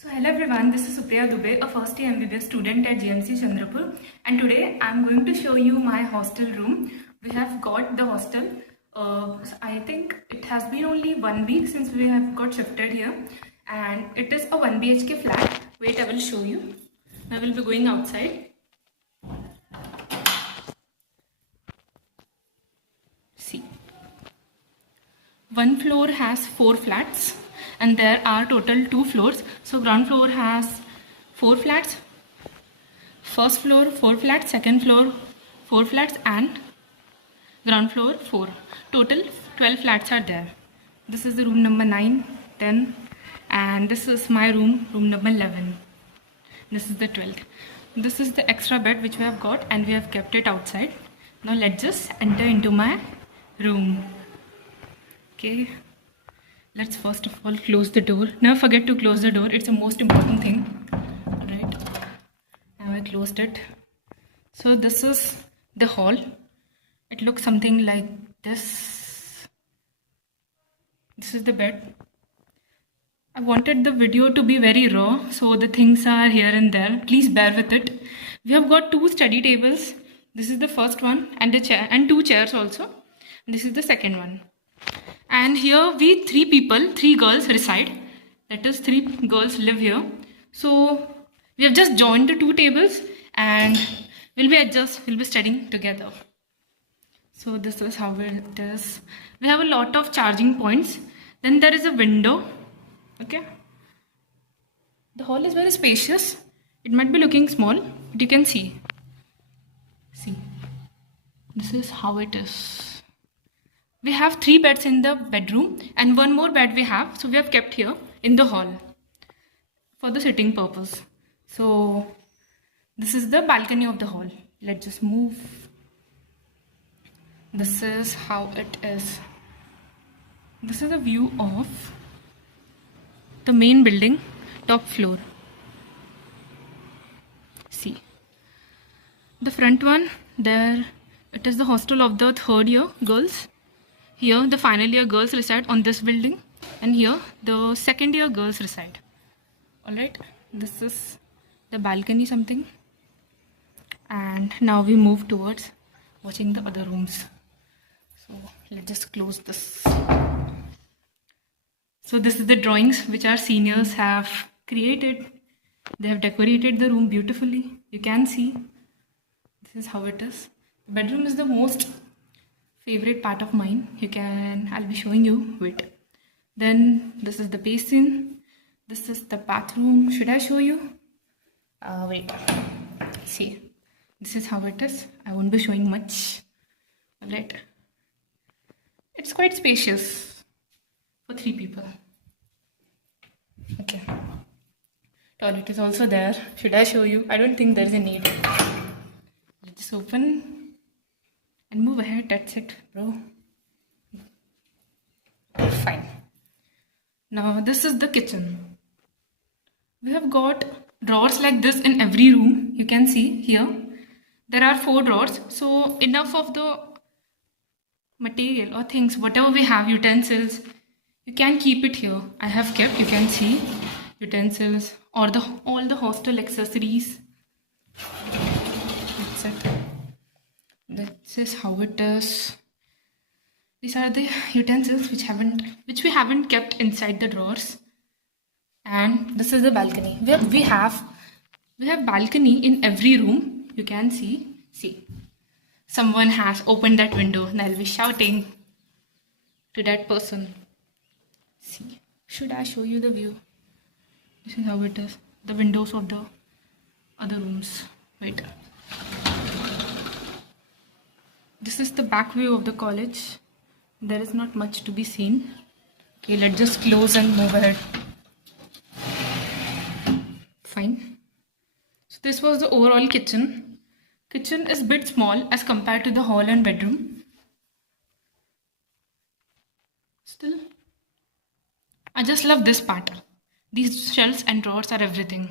So hello everyone, this is Supriya Dubey, a first year MBBS student at GMC Chandrapur, and today I'm going to show you my hostel room. We have got the hostel. I think it has been only 1 week since we have got shifted here, and it is a 1 BHK flat. Wait, I will show you. I will be going outside. See, one floor has 4 flats. And there are total 2 floors. So ground floor has 4 flats, first floor 4 flats, second floor 4 flats, and ground floor 4. Total 12 flats are there. This is the room number 9, 10, and this is my room number 11. This is the 12th. This is the extra bed which we have got, and we have kept it outside. Now let's just enter into my room. Okay. Let's first of all close the door. Never forget to close the door. It's the most important thing. Right. Now I closed it. So this is the hall. It looks something like this. This is the bed. I wanted the video to be very raw, so the things are here and there. Please bear with it. We have got 2 study tables. This is the first one, and a chair, and 2 chairs also. This is the second one. And here we 3 girls reside. That is 3 girls live here. So we have just joined the 2 tables and we'll be studying together. So this is how it is. We have a lot of charging points. Then there is a window. Okay. The hall is very spacious. It might be looking small, but you can see. See. This is how it is. We have 3 beds in the bedroom and 1 more bed we have. So we have kept here in the hall for the sitting purpose. So this is the balcony of the hall. Let's just move. This is how it is. This is a view of the main building, top floor. See. The front one, there it is the hostel of the 3rd year girls. Here the final year girls reside on this building, and here the 2nd year girls reside. Alright, this is the balcony something, and now we move towards watching the other rooms. So let's just close this. So this is the drawings which our seniors have created. They have decorated the room beautifully. You can see. This is how it is. The bedroom is the most favorite part of mine. I'll be showing you. Wait. Then this is the basin. This is the bathroom. Should I show you? Wait. See. This is how it is. I won't be showing much. Alright. It's quite spacious for 3 people. Okay. Toilet is also there. Should I show you? I don't think there is a need. Let's just open and move ahead. That's it, bro. Fine. Now this is the kitchen. We have got drawers like this in every room. You can see here there are 4 drawers, so enough of the material or things, whatever we have, utensils, you can keep it here. I have kept, you can see, utensils or all the hostel accessories. That's it. This is how it is. These are the utensils which we haven't kept inside the drawers. And this is the balcony. We have balcony in every room. You can see. See. Someone has opened that window and I'll be shouting to that person. See. Should I show you the view? This is how it is. The windows of the other rooms. Wait. This is the back view of the college. There is not much to be seen. Okay, let's just close and move ahead. Fine. So this was the overall kitchen. Kitchen is a bit small as compared to the hall and bedroom. Still, I just love this part. These shelves and drawers are everything.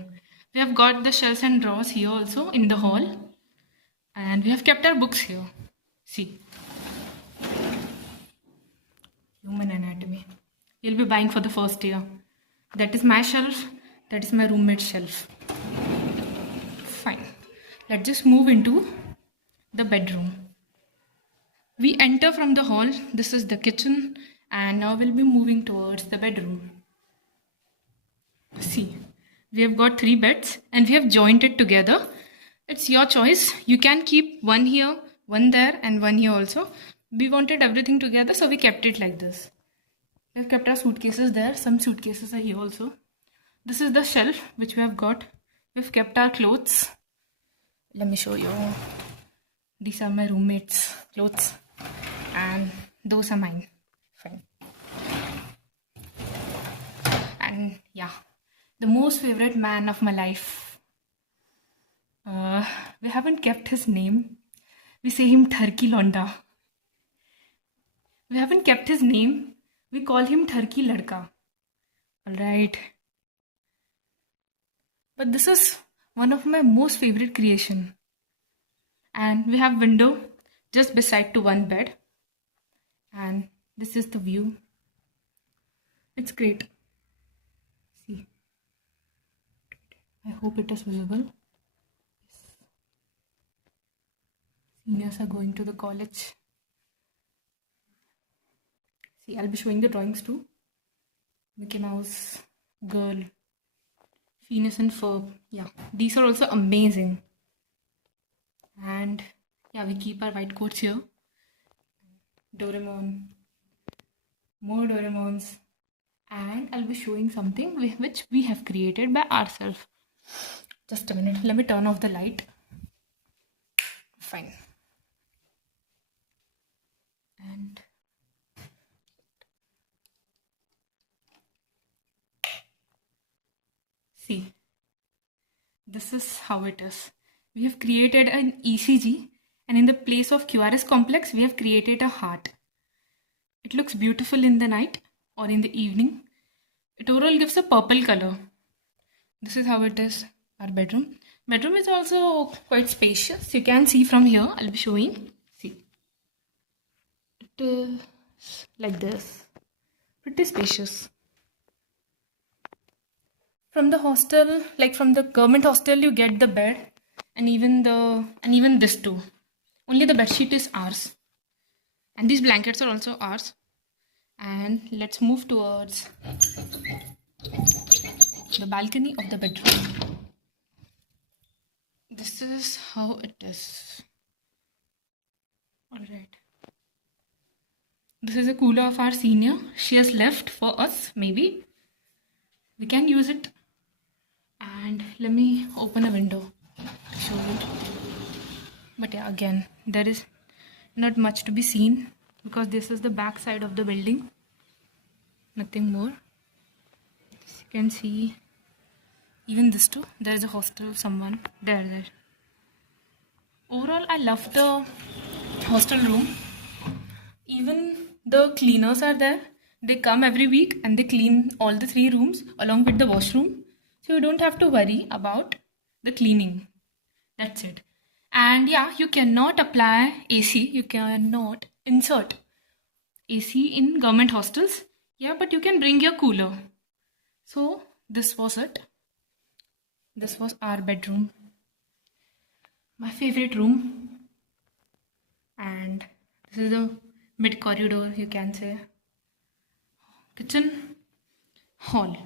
We have got the shelves and drawers here also in the hall. And we have kept our books here. See. Human anatomy. You'll be buying for the first year. That is my shelf. That is my roommate shelf. Fine. Let's just move into the bedroom. We enter from the hall. This is the kitchen, and now we'll be moving towards the bedroom. See, we have got 3 beds and we have joined it together. It's your choice. You can keep one here, one there, and one here also. We wanted everything together, so we kept it like this. We've kept our suitcases there. Some suitcases are here also. This is the shelf which we have got. We've kept our clothes. Let me show you. These are my roommates' clothes, and those are mine. Fine. And yeah, the most favorite man of my life. We haven't kept his name. We say him Turkey Londa. We haven't kept his name. We call him Turkey Ladka. Alright. But this is one of my most favorite creation. And we have window just beside to one bed. And this is the view. It's great. See. I hope it is visible. Seniors are going to the college. See, I'll be showing the drawings too. Mickey Mouse, girl, Phineas and Ferb. Yeah, these are also amazing. And yeah, we keep our white coats here. Doraemon, more Doraemons. And I'll be showing something which we have created by ourselves. Just a minute, let me turn off the light. Fine. And see, this is how it is. We have created an ECG, and in the place of QRS complex, we have created a heart. It looks beautiful in the night or in the evening. It overall gives a purple color. This is how it is, our bedroom. Bedroom is also quite spacious. You can see from here, I'll be showing. See, it is like this. Pretty spacious. From the hostel, like from the government hostel, you get the bed and even this too. Only the bedsheet is ours. And these blankets are also ours. And let's move towards the balcony of the bedroom. This is how it is. Alright. This is a cooler of our senior. She has left for us, maybe. We can use it. And let me open a window to show you. But yeah, again, there is not much to be seen because this is the back side of the building. Nothing more. As you can see, even this too. There is a hostel, someone there. Overall, I love the hostel room. Even the cleaners are there. They come every week and they clean all the 3 rooms along with the washroom. So you don't have to worry about the cleaning. That's it. And yeah, you cannot apply AC. You cannot insert AC in government hostels. Yeah, but you can bring your cooler. So this was it. This was our bedroom. My favorite room. And this is the mid corridor, you can say. Kitchen, hall.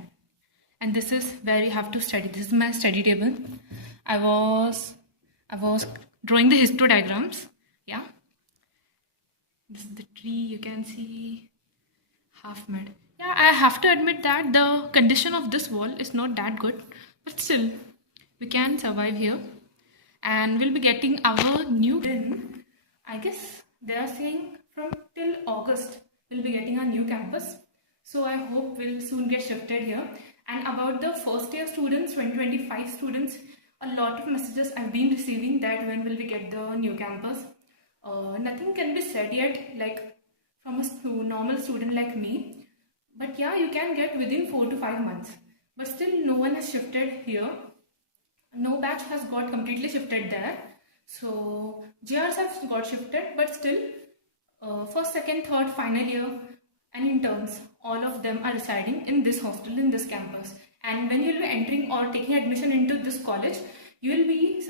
And this is where you have to study. This is my study table. I was drawing the histodiagrams. Yeah. This is the tree, you can see. Half made. Yeah, I have to admit that the condition of this wall is not that good. But still, we can survive here. And we'll be getting our new bin. I guess they are saying from till August, we'll be getting our new campus. So I hope we'll soon get shifted here. And about the first year students, 2025 students, a lot of messages I've been receiving that when will we get the new campus. Nothing can be said yet, like from a normal student like me. But yeah, you can get within 4 to 5 months. But still no one has shifted here. No batch has got completely shifted there. So JRs have got shifted, but still first, second, third, final year and interns, all of them are residing in this hostel, in this campus. And when you'll be entering or taking admission into this college, you will be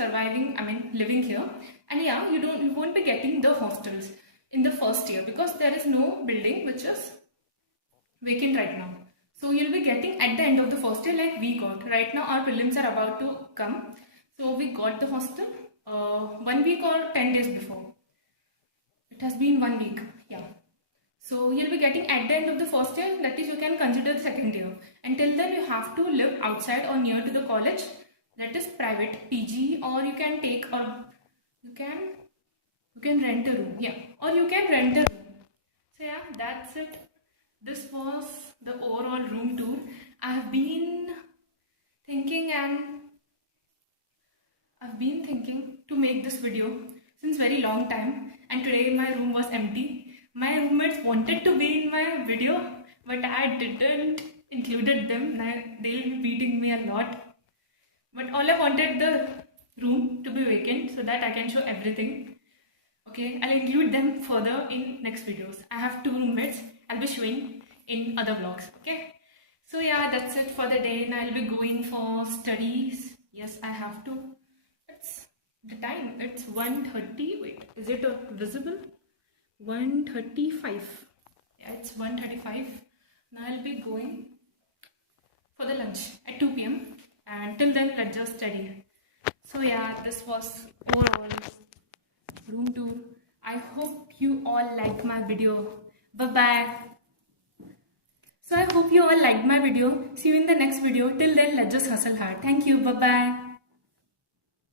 living here. And yeah, you won't be getting the hostels in the first year because there is no building which is vacant right now. So you'll be getting at the end of the first year like we got. Right now our prelims are about to come. So we got the hostel 1 week or 10 days before. It has been 1 week, yeah. So you'll be getting at the end of the first year, that is you can consider the second year. Until then you have to live outside or near to the college, that is private PG, or you can take, or you can rent a room, yeah, or you can rent a room. So yeah, that's it. This was the overall room tour. I have been thinking to make this video since very long time, and today my room was empty. My roommates wanted to be in my video, but I didn't included them. They'll be beating me a lot. But all I wanted the room to be vacant so that I can show everything. Okay, I'll include them further in next videos. I have 2 roommates. I'll be showing in other vlogs. Okay. So yeah, that's it for the day. Now I'll be going for studies. Yes, I have to. It's the time. It's 1:30. Wait, is it visible? 1:35. Yeah, it's 1:35. Now I'll be going for the lunch at 2 p.m. and till then let's just study. So yeah, this was overall room tour. I hope you all liked my video. Bye bye. So I hope you all liked my video. See you in the next video. Till then, let's just hustle hard. Thank you. Bye bye.